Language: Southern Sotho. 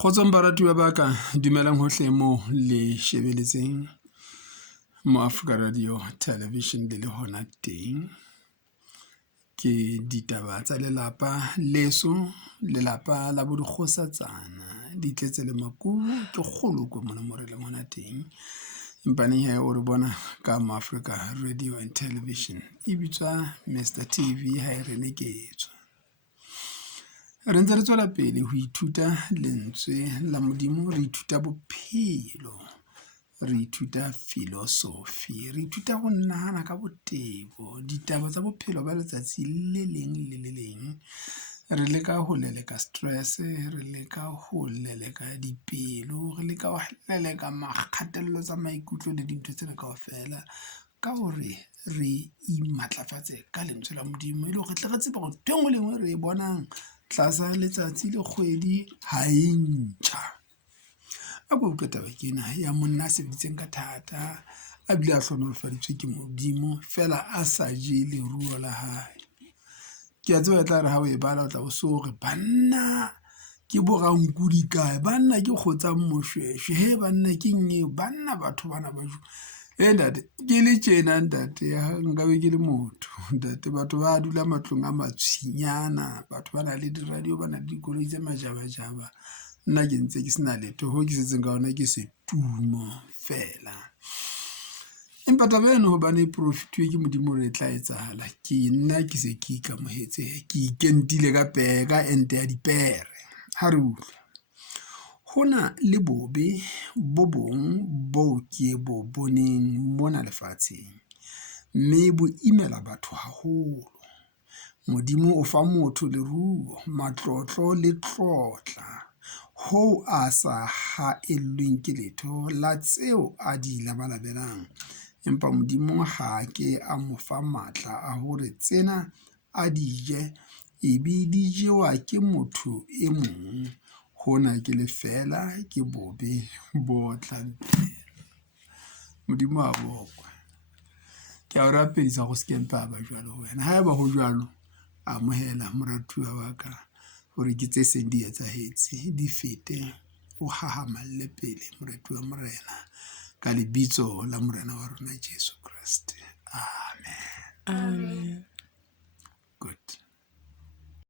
Kgotsong baratuwa ba ka, dumelang hohle mo le shebeletseng mo Africa Radio Television le hona teng. Ke ditaba tsa lelapa leso, lelapa la bo dikgotsatsana, di tletse le makubu ke kgolo ko mona mo re leng hona teng. Empane he o re bona ka mo Africa Radio and Television e bitswa Mr TV ha e re neketswa. Re ntse re tswela pele ho ithuta lentswe la Modimo, re ithuta bophelo, re ithuta philosophy, re ithuta ho nahana ka botebo, ditaba tsa bophelo ba letsatsi le leng le le leng. Re leka ho leleka stress, re leka ho leleka dipelo, re leka ho leleka makgatello tsa maikutlo le dintho tsena kaofela ka hore re imatlafatse ka lentswe la Modimo ile re tle re tseba hore ntho enngwe le enngwe re e bonang tlasa letsatsi le kgwedi ha e ntjha. A ko utlwa taba kena ya monna a sebeditseng ka thata, a bile a hlohonolofaditswe ke Modimo fela a sa je leruo la hae. Ke a tseba e tla re ha o e bala o tla o so re banna ke borankudi kae, banna ke kgotsang moshweshwe, he banna ke eng, banna batho bana ba ntate ke le tjena ntate nka be ke le motho ntate. Batho ba dula matlong a matshwinyana, batho ba na le di-radio, ba na le dikoloi tse majabajaba, nna ke ntse ke sena letho ho ke setseng ka hona ke setumo fela. Empa taba eno hobane e profituwe ke Modimo re tla etsahala, nna ke se ke ikamohetse, ke ikentile ka peka ente ya dipere. Ha re utlwe ho na le bobe bo bong bo ke bo boneng mona lefatsheng, mme bo imela batho haholo. Modimo o fa motho leruo, matlotlo le tlotla ho a sa haellweng ke letho la tseo a di labalabelang. Empa Modimo ha ke a mo fa matla a hore tsena a di je ebe di jewa ke motho e mong. Hona ke lefela ke bobe bo tlang pele. Modimo a bokwe. Ke a o rapedisa go skempa ba jwalo ho wena. Ha eba ho jwalo, amohela moratuwa wa ka hore ke tse seng di etsahetse di fete, o hahamalle pele moratuwa morena ka lebitso la morena wa rona Jesu Kriste. Amen. Amen. Good.